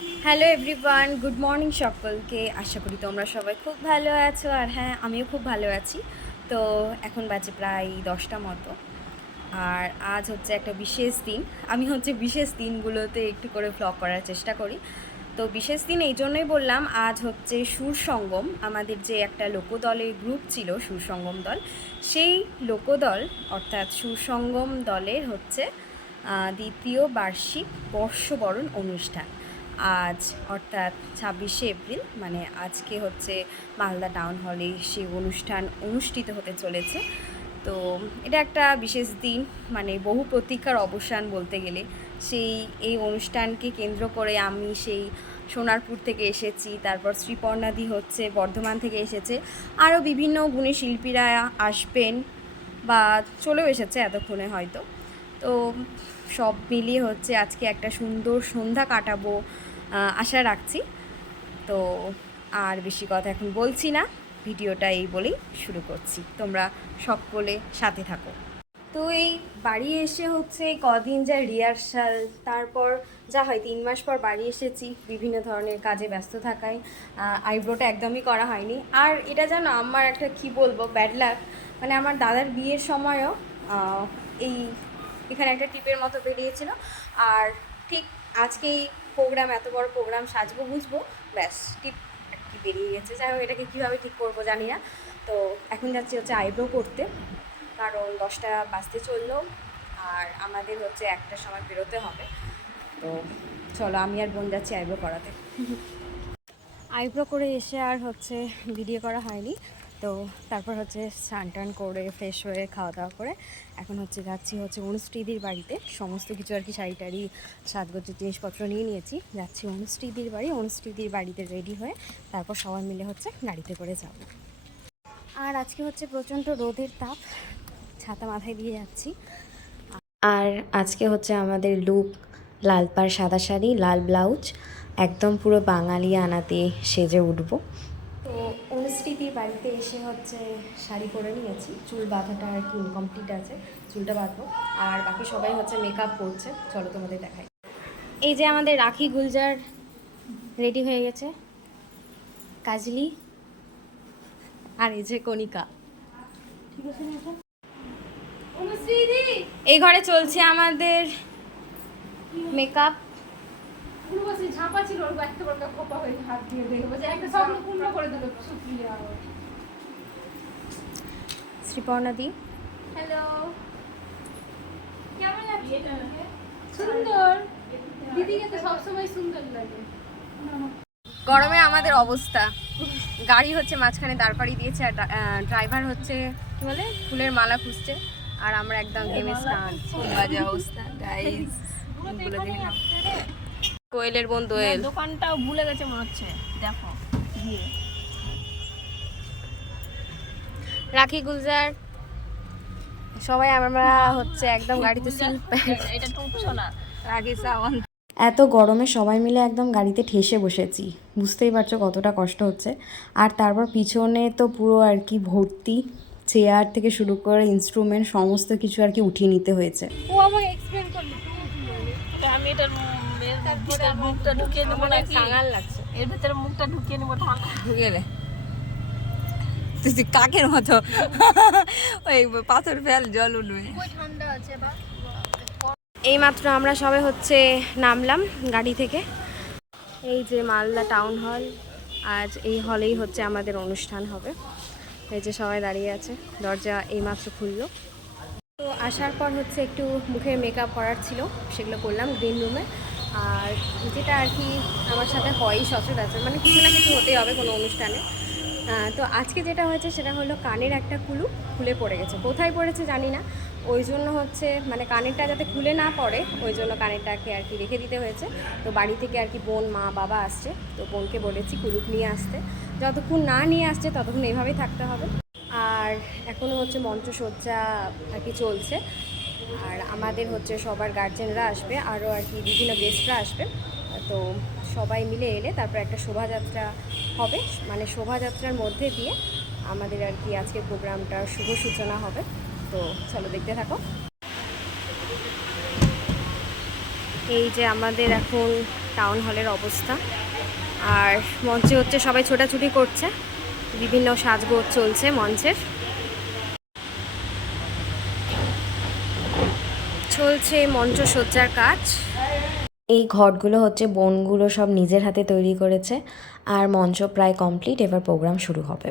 Hello everyone good morning সকলকে। আশা করি তোমরা সবাই খুব ভালো আছো। আর হ্যাঁ আমিও খুব ভালো আছি। তো এখন বাজে প্রায় দশটা মতো। আর আজ হচ্ছে একটা বিশেষ দিন। আমি হচ্ছে বিশেষ দিনগুলোতে একটু করে ভ্লগ করার চেষ্টা করি। তো বিশেষ দিন এই জন্যই বললাম, আজ হচ্ছে সুর সঙ্গম আমাদের যে একটা লোকদলের গ্রুপ ছিল সুর সঙ্গম দল, সেই লোকদল, অর্থাৎ সুর সঙ্গম দলের হচ্ছে দ্বিতীয় বার্ষিক বর্ষবরণ অনুষ্ঠান। আজ, অর্থাৎ ছাব্বিশে এপ্রিল মানে আজকে হচ্ছে মালদা টাউন হলে সেই অনুষ্ঠান অনুষ্ঠিত হতে চলেছে। তো এটা একটা বিশেষ দিন মানে বহু প্রতীক্ষার অবসান বলতে গেলে। সেই, এই অনুষ্ঠানকে কেন্দ্র করে আমি সেই সোনারপুর থেকে এসেছি, তারপর শ্রীপর্ণাদি হচ্ছে বর্ধমান থেকে এসেছে। আরও বিভিন্ন গুণী শিল্পীরা আসবেন বা চলেও এসেছে এতক্ষণে হয়তো। তো সব মিলিয়ে হচ্ছে আজকে একটা সুন্দর সন্ধ্যা কাটাবো। আশা রাখছি। তো আর বেশি কথা এখন বলছি না। ভিডিওটা এই বলেই শুরু করছি। তোমরা সকলে সাথে থাকো। তো এই বাড়ি এসে হচ্ছে কদিন যা রিহার্সাল তারপর যা হয় তিন মাস পর বাড়ি এসেছি, বিভিন্ন ধরনের কাজে ব্যস্ত থাকায় আইব্রোটা একদমই করা হয়নি। আর এটা জানো আমার একটা কি বলব ব্যাড লাক মানে আমার দাদার বিয়ের সময়ও এই এখানে একটা টিপের মতো বেরিয়েছিল। আর ঠিক আজকেই প্রোগ্রাম এত বড় প্রোগ্রাম সাজবো বুঝব ব্যাস টিপ কি বেরিয়ে গেছে। যাই হোক, এটাকে কীভাবে ঠিক করব জানি না। তো এখন যাচ্ছি হচ্ছে আইব্রো করতে। কারণ দশটা বাজতে চলল, আর আমাদের হচ্ছে একটার সময় বেরোতে হবে। তো চলো, আমি আর বোন যাচ্ছি আইব্রো করাতে। আইব্রো করে এসে আর হচ্ছে ভিডিও করা হয়নি। তো তারপর হচ্ছে স্নান টান করে ফ্রেশ হয়ে খাওয়া দাওয়া করে এখন হচ্ছে যাচ্ছি হচ্ছে অনুষ্ঠিদির বাড়িতে। সমস্ত কিছু আর কি শাড়ি টাড়ি, সাজগোজের জিনিসপত্র নিয়ে নিয়েছি। যাচ্ছি অনুষ্ঠিদির বাড়ি অনুষ্ঠিদির বাড়িতে রেডি হয়ে তারপর সবাই মিলে হচ্ছে গাড়িতে করে যাব। আর আজকে হচ্ছে প্রচণ্ড রোদের তাপ, ছাতা মাথায় দিয়ে যাচ্ছি। আর আজকে হচ্ছে আমাদের লুক লাল পাড় সাদা শাড়ি, লাল ব্লাউজ, একদম পুরো বাঙালি আনাতে সেজে উঠবো। তো অনুষ্ঠিতির বাড়িতে এসে হচ্ছে শাড়ি পরে নিয়েছি। চুল বাঁধাটা আর কি ইনকমপ্লিট আছে চুলটা বাঁধবো। আর বাকি সবাই হচ্ছে মেকআপ করছে। চলো তোমাদের দেখাই। এই যে আমাদের রাখি গুলজার রেডি হয়ে গেছে। কাজলি আর এই যে কণিকা। এই ঘরে চলছে আমাদের মেকআপ পূর্বশী ঝাঁপা ছিল ওর একটা বড় খোপা হয়ে হাত দিয়ে দেখব যে একটা স্বপ্ন পূর্ণ করে দিল সুপ্রিয়া। শ্রীপর্ণাদি। হ্যালো কেমন সুন্দর। দিদিকে তো সবসময় সুন্দর লাগে। গরমে আমাদের অবস্থা। গাড়ি হচ্ছে মাঝখানে দাঁড় করিয়ে দিয়েছে আর ড্রাইভার হচ্ছে কি বলে? ফুলের মালা খুঁজছে আর আমরা একদম গেমে স্নান। খুব বাজে অবস্থা গাইস বলে কোয়েলের বোন দোয়েল দোকানটাও ভুলে গেছে মনে হচ্ছে। দেখো গিয়ে। রাখি গুলজার সবাই আমরা হচ্ছে একদম গাড়িতে সিল এটা টুকছো না। আগে সাবান। এত গরমে সবাই মিলে একদম গাড়িতে ঠেসে বসেছি। বুঝতেই পারছ কতটা কষ্ট হচ্ছে। আর তারপর পিছনে তো পুরো আর কি ভর্তি চেয়ার থেকে শুরু করে ইনস্ট্রুমেন্ট সমস্ত কিছু আর কি উঠিয়ে নিতে হয়েছে। ও আমাকে এক্সপ্লেন করলি আমি এটার মুখটা ঢুকিয়ে নেব নাকি লাগছে। এর ভিতরে মুখটা ঢুকিয়ে নেব ঠান্ডা তুই কাকের মতো? ওই পাথর ফেল জল উঠবে। ঠান্ডা আছে বা? এইমাত্র আমরা সবাই হচ্ছে নামলাম গাড়ি থেকে। এই যে মালদা টাউন হল আজ এই হলেই হচ্ছে আমাদের অনুষ্ঠান হবে। এই যে সবাই দাঁড়িয়ে আছে দরজা এইমাত্র খুললো। তো আসার পর হচ্ছে একটু মুখের মেকআপ করার ছিল সেগুলো করলাম গ্রিন রুমে আর যেটা আর কি আমার সাথে হয়ই সচরাচর মানে কিছু না কিছু হতেই হবে কোনো অনুষ্ঠানে। তো আজকে যেটা হয়েছে সেটা হলো কানের একটা কুলু খুলে পড়ে গেছে। কোথায় পড়েছে জানি না। ওই জন্য হচ্ছে মানে কানেরটা যাতে খুলে না পড়ে, ওই জন্য কানেরটাকে আর কি রেখে দিতে হয়েছে। তো বাড়ি থেকে আর কি বোন, মা, বাবা আসছে। তো বোনকে বলেছি কুলুপ নিয়ে আসতে। যতক্ষণ না নিয়ে আসছে ততক্ষণ এইভাবেই থাকতে হবে। আর এখনও হচ্ছে মঞ্চসজ্জা আর কি চলছে। আর আমাদের হচ্ছে সবার গার্জেনরা আসবে আরও আর কি বিভিন্ন গেস্টরা আসবে। তো সবাই মিলে এলে তারপর একটা শোভাযাত্রা হবে। মানে শোভাযাত্রার মধ্যে দিয়ে আমাদের আর কি আজকে প্রোগ্রামটা শুভ সূচনা হবে। তো চলো দেখতে থাকো। এই যে আমাদের এখন টাউন হলের অবস্থা। আর মঞ্চে হচ্ছে সবাই ছোটাছুটি করছে। বিভিন্ন সাজগোজ চলছে মঞ্চের। চলছে মঞ্চসজ্জার কাজ। এই ঘটগুলো হচ্ছে বনগুলো সব নিজের হাতে তৈরি করেছে আর মঞ্চ প্রায় কমপ্লিট, এবার প্রোগ্রাম শুরু হবে।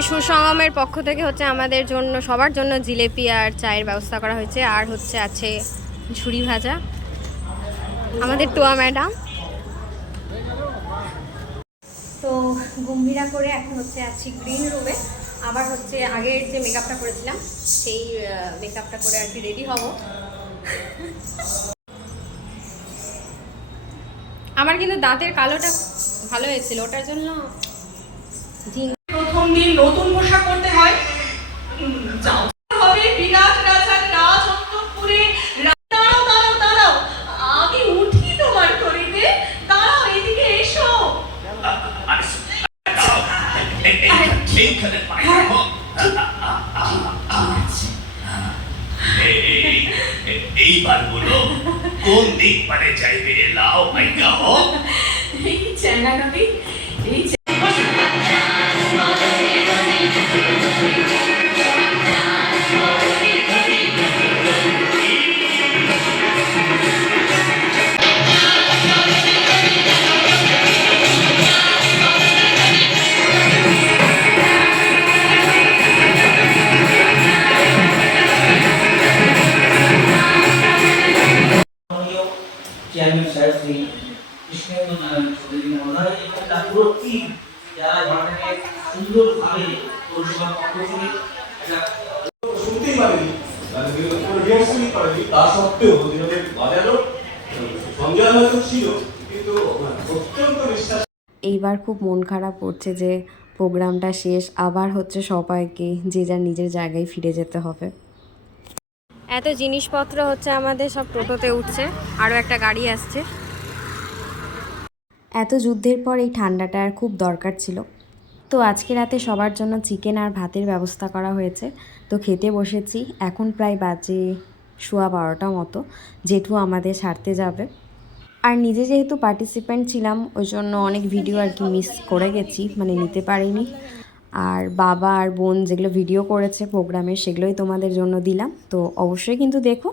যে সুসঙ্গমের পক্ষ থেকে হচ্ছে আমাদের জন্য, সবার জন্য জিলেপি আর চায়ের ব্যবস্থা করা হয়েছে। আর হচ্ছে আছে ঝুড়ি ভাজা। আমাদের টোয়া ম্যাডাম। তো গম্ভীরা করে এখন হচ্ছে আছি গ্রিন রুমে আবার হচ্ছে আগের যে মেকআপটা করেছিলাম, সেই মেকআপটা করে আর কি রেডি হব। আমার কিন্তু দাঁতের কালোটা ভালো হয়েছিল, ওটার জন্য দিন নতুন সুন্দরভাবে পৌরসভার পক্ষ শুনতেই পারেনি। মানে রিহার্সালই করেনি। তা সত্ত্বেও যেভাবে বাজানো সঞ্জয় হয়তো ছিল কিন্তু অত্যন্ত বিশ্বাস এইবার খুব মন খারাপ করছে যে প্রোগ্রামটা শেষ আবার হচ্ছে সবাইকে যে যার নিজের জায়গায় ফিরে যেতে হবে। এত জিনিসপত্র হচ্ছে আমাদের সব টোটোতে উঠছে আরও একটা গাড়ি আসছে। এত যুদ্ধের পর এই ঠান্ডাটা আর খুব দরকার ছিল। তো আজকে রাতে সবার জন্য চিকেন আর ভাতের ব্যবস্থা করা হয়েছে। তো খেতে বসেছি। এখন প্রায় বাজে শোয়া বারোটা মতো। জেঠু আমাদের ছাড়তে যাবে। আর নিজে যেহেতু পার্টিসিপেন্ট ছিলাম, ওই জন্য অনেক ভিডিও আর কি মিস করে গেছি মানে নিতে পারিনি। আর বাবা আর বোন যেগুলো ভিডিও করেছে প্রোগ্রামে সেগুলোই তোমাদের জন্য দিলাম। তো অবশ্যই কিন্তু দেখো।